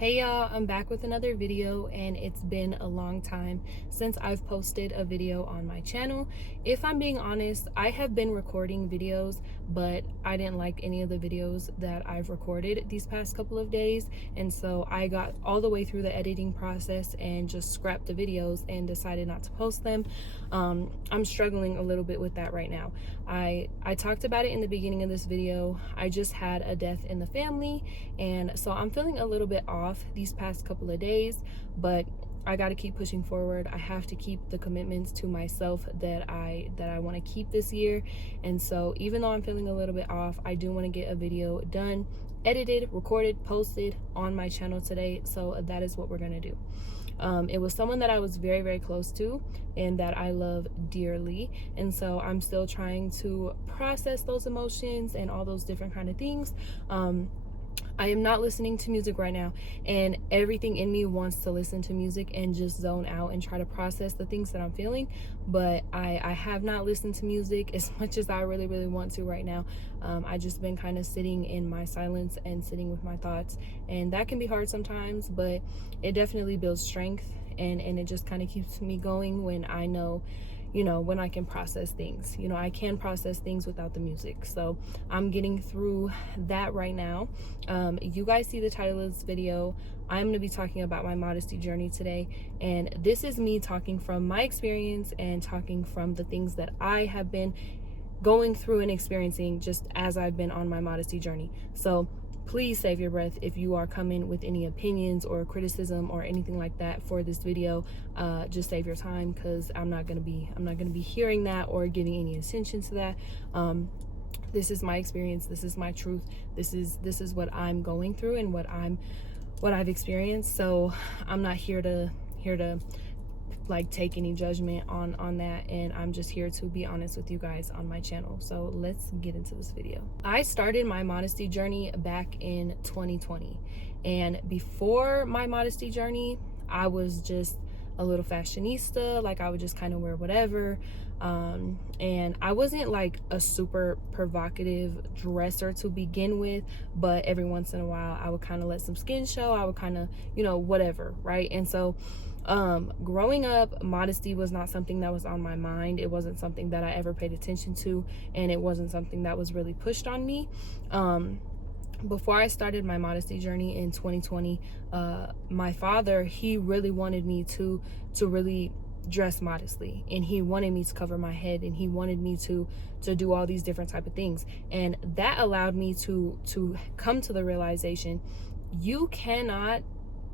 Hey y'all, I'm back with another video, and it's been a long time since I've posted a video on my channel. If I'm being honest, I have been recording videos, but I didn't like any of the videos that I've recorded these past couple of days, and so I got all the way through the editing process and just scrapped the videos and decided not to post them. I'm struggling a little bit with that right now. I talked about it in the beginning of this video. I just had a death in the family, and so I'm feeling a little bit off these past couple of days, but I got to keep pushing forward. I have to keep the commitments to myself that I want to keep this year. And so even though I'm feeling a little bit off, I do want to get a video done, edited, recorded, posted on my channel today. So that is what we're going to do. It was someone that I was very, very close to and that I love dearly. And so I'm still trying to process those emotions and all those different kind of things. I am not listening to music right now, and everything in me wants to listen to music and just zone out and try to process the things that I'm feeling, but I have not listened to music as much as I really, really want to right now. I just been kind of sitting in my silence and sitting with my thoughts, and that can be hard sometimes, but it definitely builds strength, and it just kind of keeps me going when I know, when I can process things. I can process things without the music. So I'm getting through that right now. You guys see the title of this video. I'm going to be talking about my modesty journey today. And this is me talking from my experience and talking from the things that I have been going through and experiencing just as I've been on my modesty journey. So please save your breath if you are coming with any opinions or criticism or anything like that for this video. Just save your time, because I'm not gonna be hearing that or giving any attention to that. This is my experience. This is my truth. This is what I'm going through and what I've experienced. So I'm not here to like take any judgment on that, and I'm just here to be honest with you guys on my channel. So let's get into this video. I started my modesty journey back in 2020, and before my modesty journey I was just a little fashionista. Like, I would just kind of wear whatever, and I wasn't like a super provocative dresser to begin with, but every once in a while I would kind of let some skin show. I would kind of, whatever, right? And so growing up, modesty was not something that was on my mind. It wasn't something that I ever paid attention to, and it wasn't something that was really pushed on me. Before I started my modesty journey in 2020, my father, he really wanted me to really dress modestly, and he wanted me to cover my head, and he wanted me to do all these different type of things. And that allowed me to come to the realization, you cannot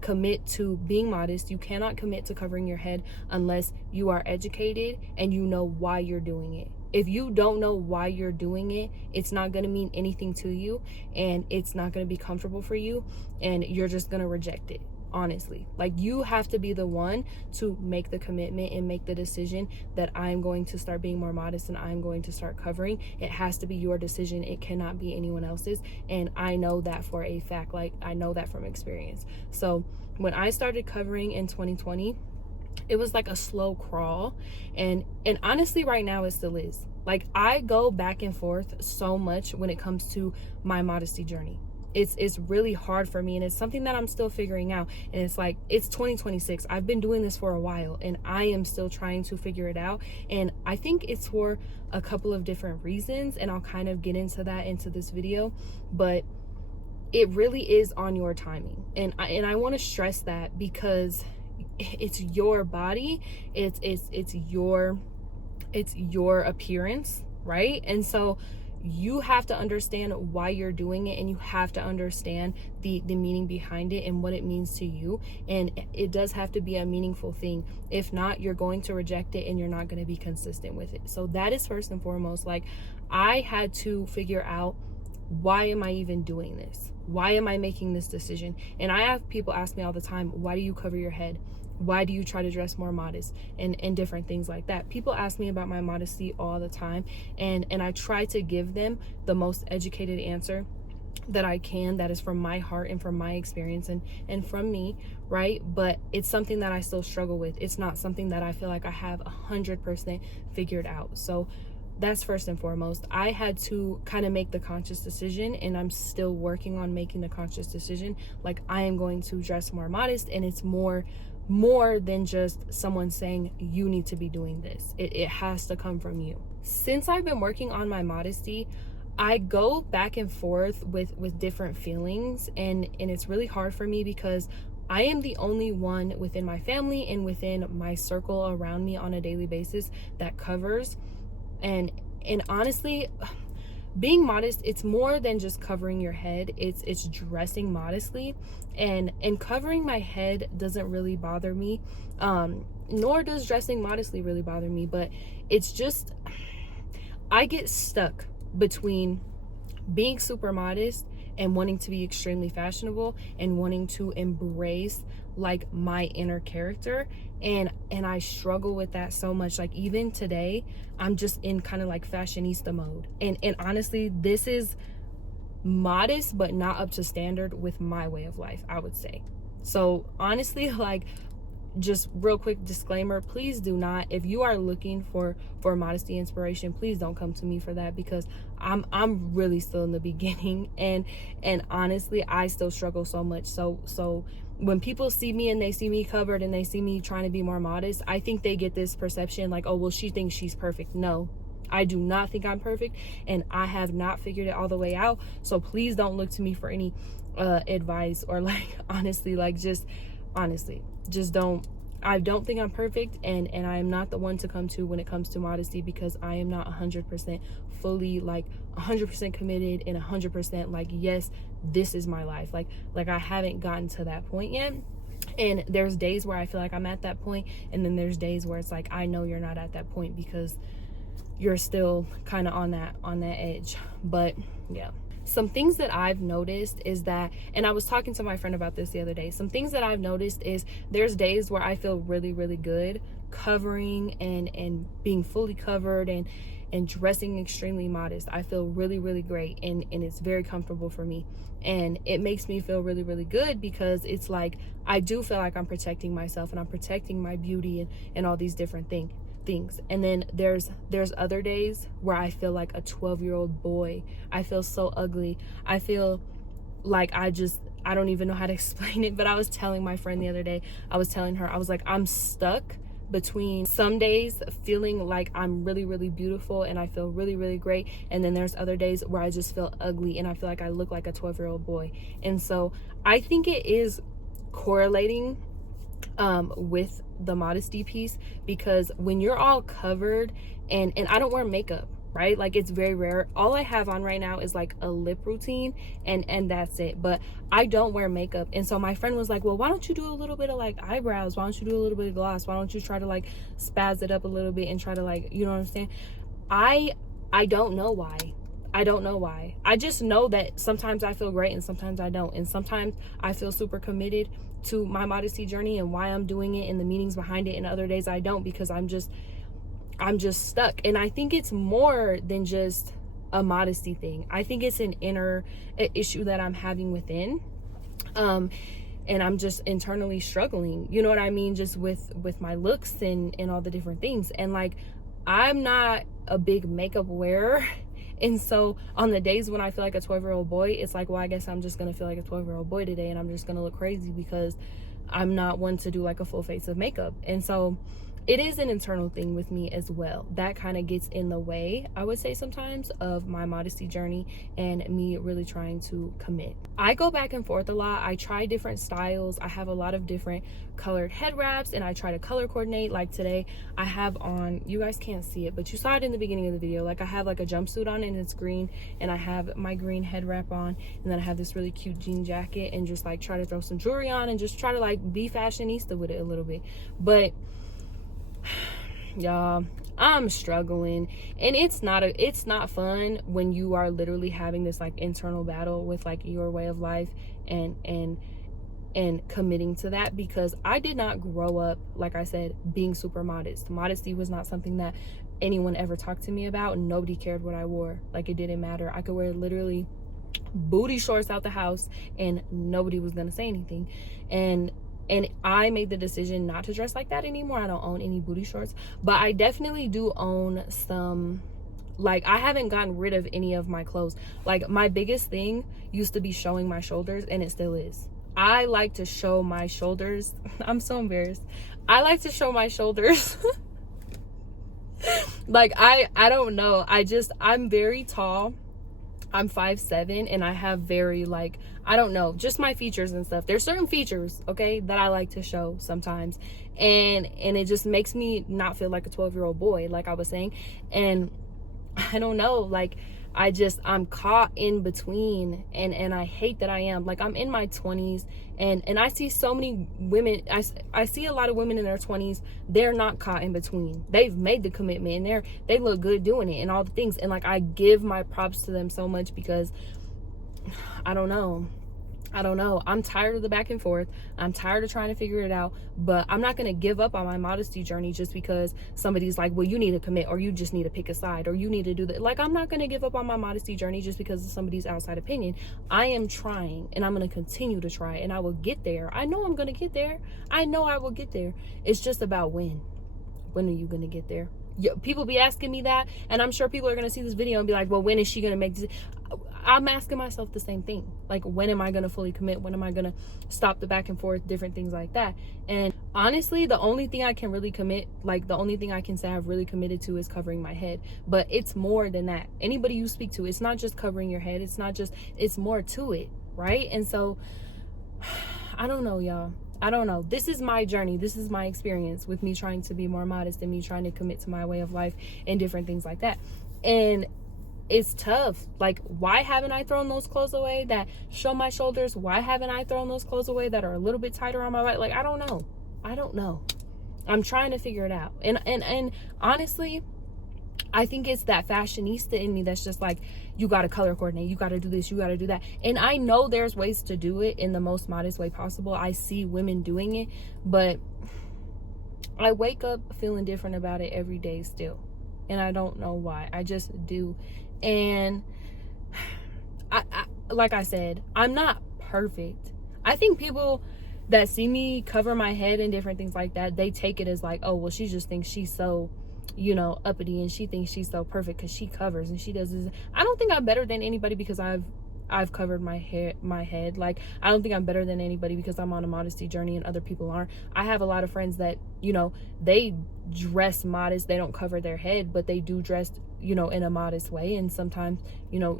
commit to being modest, you cannot commit to covering your head unless you are educated and you know why you're doing it. If you don't know why you're doing it, it's not going to mean anything to you, and it's not going to be comfortable for you, and you're just going to reject it. Honestly, like, you have to be the one to make the commitment and make the decision that I'm going to start being more modest and I'm going to start covering. It has to be your decision. It cannot be anyone else's. And I know that for a fact. Like, I know that from experience. So when I started covering in 2020, it was like a slow crawl, and honestly right now it still is. Like, I go back and forth so much when it comes to my modesty journey. It's really hard for me, and it's something that I'm still figuring out. And it's like, it's 2026. I've been doing this for a while, and I am still trying to figure it out. And I think it's for a couple of different reasons, and I'll kind of get into that into this video. But it really is on your timing, and I want to stress that, because it's your body, it's your appearance, right? And so you have to understand why you're doing it, and you have to understand the meaning behind it and what it means to you. And it does have to be a meaningful thing. If not, you're going to reject it, and you're not going to be consistent with it. So that is first and foremost. Like, I had to figure out, why am I even doing this? Why am I making this decision? And I have people ask me all the time, why do you cover your head? Why do you try to dress more modest, and different things like that? People ask me about my modesty all the time, and I try to give them the most educated answer that I can, that is from my heart and from my experience and from me, right? But it's something that I still struggle with. It's not something that I feel like I have 100% figured out. So that's first and foremost. I had to kind of make the conscious decision, and I'm still working on making the conscious decision. Like, I am going to dress more modest, and it's more than just someone saying you need to be doing this. It has to come from you. Since I've been working on my modesty, I go back and forth with different feelings, and it's really hard for me because I am the only one within my family and within my circle around me on a daily basis that covers. And honestly, being modest, it's more than just covering your head. It's dressing modestly, and covering my head doesn't really bother me, nor does dressing modestly really bother me. But it's just, I get stuck between being super modest and wanting to be extremely fashionable and wanting to embrace like my inner character, and I struggle with that so much. Like, even today, I'm just in kind of like fashionista mode, and honestly, this is modest but not up to standard with my way of life, I would say. So honestly, like, just real quick disclaimer, please do not, if you are looking for modesty inspiration, please don't come to me for that, because I'm really still in the beginning, and honestly, I still struggle so much. So when people see me and they see me covered and they see me trying to be more modest, I think they get this perception like, oh, well, she thinks she's perfect. No, I do not think I'm perfect, and I have not figured it all the way out. So please don't look to me for any advice, or like, honestly, like, just don't. I don't think I'm perfect, and I am not the one to come to when it comes to modesty, because I am not 100% fully, like 100% committed and 100% like, yes, this is my life. Like I haven't gotten to that point yet. And there's days where I feel like I'm at that point, and then there's days where it's like, I know you're not at that point because you're still kind of on that edge. But yeah. Some things that I've noticed is that, and I was talking to my friend about this the other day, some things that I've noticed is there's days where I feel really, really good covering and being fully covered and dressing extremely modest. I feel really, really great, and it's very comfortable for me. And it makes me feel really, really good, because it's like, I do feel like I'm protecting myself and I'm protecting my beauty and all these different things. And then there's other days where I feel like a 12-year-old boy. I feel so ugly. I feel like I don't even know how to explain it. But I was telling my friend the other day, I was telling her, I was like, I'm stuck between some days feeling like I'm really, really beautiful and I feel really, really great, and then there's other days where I just feel ugly and I feel like I look like a 12-year-old boy. And so I think it is correlating with the modesty piece, because when you're all covered, and I don't wear makeup, right? Like, it's very rare. All I have on right now is like a lip routine, and that's it. But I don't wear makeup. And so my friend was like, well, why don't you do a little bit of like eyebrows? Why don't you do a little bit of gloss? Why don't you try to like spaz it up a little bit and try to, like, you know what I'm saying? I don't know why. I don't know why. I just know that sometimes I feel great and sometimes I don't. And sometimes I feel super committed to my modesty journey and why I'm doing it and the meanings behind it, and other days I don't, because I'm just stuck. And I think it's more than just a modesty thing. I think it's an inner issue that I'm having within, and I'm just internally struggling, you know what I mean, just with my looks and all the different things. And like, I'm not a big makeup wearer. And so on the days when I feel like a 12-year-old boy, it's like, well, I guess I'm just going to feel like a 12-year-old boy today, and I'm just going to look crazy because I'm not one to do like a full face of makeup. And so it is an internal thing with me as well. That kind of gets in the way, I would say, sometimes, of my modesty journey and me really trying to commit. I go back and forth a lot. I try different styles. I have a lot of different colored head wraps, and I try to color coordinate. Like today, I have on, you guys can't see it, but you saw it in the beginning of the video. Like, I have like a jumpsuit on and it's green, and I have my green head wrap on, and then I have this really cute jean jacket, and just like try to throw some jewelry on and just try to like be fashionista with it a little bit. But y'all, I'm struggling, and it's not fun when you are literally having this like internal battle with like your way of life and committing to that, because I did not grow up, like I said, being super modest. Modesty was not something that anyone ever talked to me about, and nobody cared what I wore. Like, it didn't matter. I could wear literally booty shorts out the house and nobody was gonna say anything. And I made the decision not to dress like that anymore. I don't own any booty shorts, but I definitely do own some Like, I haven't gotten rid of any of my clothes. Like, my biggest thing used to be showing my shoulders, and it still is. I like to show my shoulders. I'm so embarrassed. I like to show my shoulders. Like, I don't know. I'm very tall. I'm 5'7", and I have very, like, I don't know, just my features and stuff. There's certain features, okay, that I like to show sometimes. And it just makes me not feel like a 12-year-old boy, like I was saying. And I don't know, like, I'm caught in between, and I hate that I am. Like, I'm in my 20s, and I see so many women, I see a lot of women in their 20s, they're not caught in between. They've made the commitment, and they look good doing it and all the things. And like, I give my props to them so much, because I don't know. I'm tired of the back and forth. I'm tired of trying to figure it out, but I'm not going to give up on my modesty journey just because somebody's like, well, you need to commit, or you just need to pick a side, or you need to do that. Like, I'm not going to give up on my modesty journey just because of somebody's outside opinion. I am trying, and I'm going to continue to try, and I will get there. I know I'm going to get there. I know I will get there. It's just about when. When are you going to get there? People be asking me that, and I'm sure people are going to see this video and be like, well, when is she going to make this? I'm asking myself the same thing. Like, when am I going to fully commit? When am I going to stop the back and forth, different things like that? And honestly, the only thing I can really commit, like, the only thing I can say I've really committed to is covering my head. But it's more than that. Anybody you speak to, it's not just covering your head. It's more to it, right? And so, I don't know, y'all. I don't know. This is my journey. This is my experience with me trying to be more modest and me trying to commit to my way of life and different things like that. And it's tough. Like, why haven't I thrown those clothes away that show my shoulders? Why haven't I thrown those clothes away that are a little bit tighter on my body? Like, I don't know. I'm trying to figure it out. And honestly, I think it's that fashionista in me that's just like, you got to color coordinate, you got to do this, you got to do that. And I know there's ways to do it in the most modest way possible. I see women doing it, but I wake up feeling different about it every day still. And I don't know why. I just do. And I like I said, I'm not perfect. I think people that see me cover my head and different things like that, they take it as like, oh, well, she just thinks she's so, uppity, and she thinks she's so perfect because she covers and she does this. I don't think I'm better than anybody because I've covered my head. Like, I don't think I'm better than anybody because I'm on a modesty journey and other people aren't. I have a lot of friends that, they dress modest. They don't cover their head, but they do dress, in a modest way. And sometimes,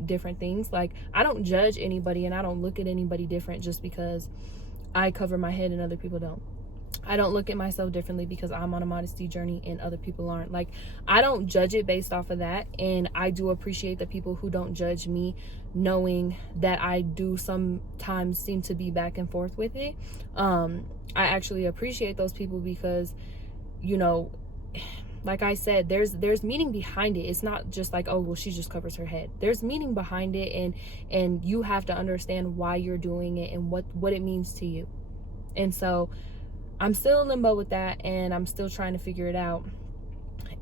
different things. Like, I don't judge anybody, and I don't look at anybody different just because I cover my head and other people don't. I don't look at myself differently because I'm on a modesty journey and other people aren't. Like, I don't judge it based off of that. And I do appreciate the people who don't judge me, knowing that I do sometimes seem to be back and forth with it. I actually appreciate those people because, like I said, there's meaning behind it. It's not just like, oh, well, she just covers her head. There's meaning behind it, and you have to understand why you're doing it and what it means to you. And so I'm still in limbo with that, and I'm still trying to figure it out.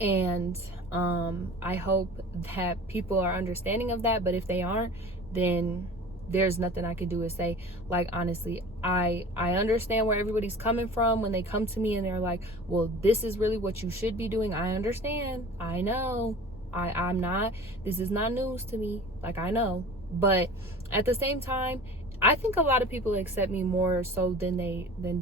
And I hope that people are understanding of that. But if they aren't, then there's nothing I can do is say, like, honestly, I understand where everybody's coming from when they come to me and they're like, well, this is really what you should be doing. I understand. I know. I'm not, this is not news to me. Like, I know. But at the same time, I think a lot of people accept me more so than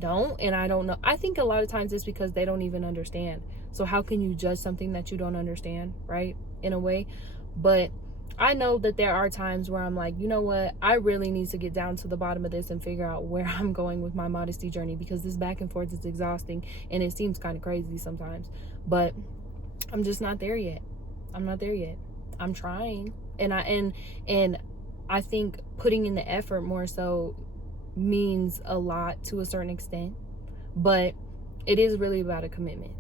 don't. And I don't know. I think a lot of times it's because they don't even understand. So how can you judge something that you don't understand, right? In a way. But I know that there are times where I'm like, you know what? I really need to get down to the bottom of this and figure out where I'm going with my modesty journey, because this back and forth is exhausting and it seems kind of crazy sometimes. But I'm just not there yet. I'm not there yet. I'm trying. And I think putting in the effort more so means a lot to a certain extent, but it is really about a commitment,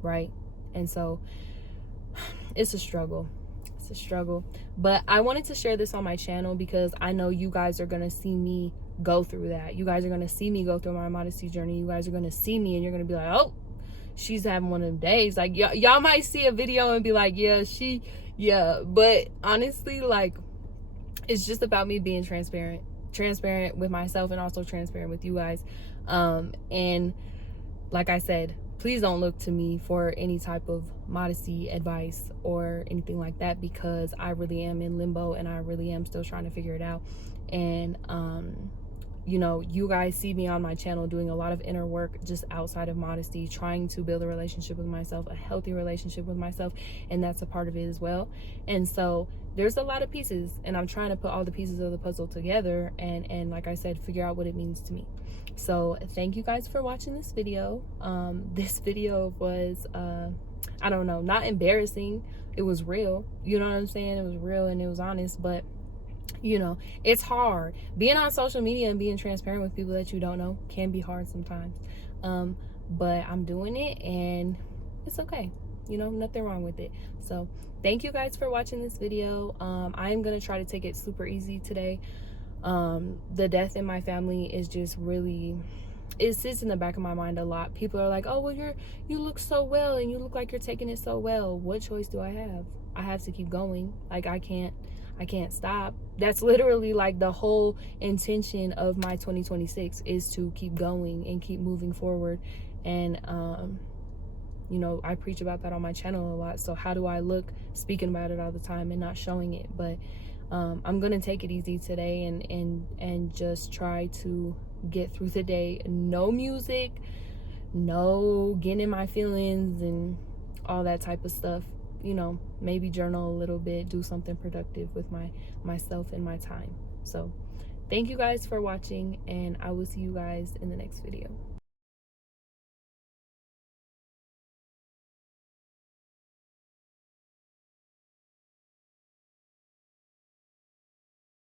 right? And so it's a struggle. It's a struggle. But I wanted to share this on my channel because I know you guys are going to see me go through that. You guys are going to see me go through my modesty journey. You guys are going to see me and you're going to be like, oh, she's having one of them days. Like, y'all might see a video and be like, yeah. But honestly, like, it's just about me being transparent with myself and also transparent with you guys. And like I said, please don't look to me for any type of modesty advice or anything like that, because I really am in limbo and I really am still trying to figure it out. And you know, you guys see me on my channel doing a lot of inner work just outside of modesty, trying to build a relationship with myself, a healthy relationship with myself, and that's a part of it as well. And so there's a lot of pieces, and I'm trying to put all the pieces of the puzzle together and like I said, figure out what it means to me. So thank you guys for watching this video. This video was I don't know, not embarrassing. It was real, you know what I'm saying? It was real and it was honest. But you know, it's hard being on social media and being transparent with people that you don't know. Can be hard sometimes, but I'm doing it and it's okay, you know, nothing wrong with it. So thank you guys for watching this video. I am gonna try to take it super easy today. The death in my family is just really, it sits in the back of my mind a lot. People are like, oh well, you look so well and you look like you're taking it so well. What choice do I have? I have to keep going. Like I can't stop. That's literally like the whole intention of my 2026 is to keep going and keep moving forward. And you know, I preach about that on my channel a lot. So how do I look speaking about it all the time and not showing it? But I'm gonna take it easy today and just try to get through the day. No music, no getting in my feelings and all that type of stuff. You know, maybe journal a little bit, do something productive with myself and my time. So thank you guys for watching, and I will see you guys in the next video.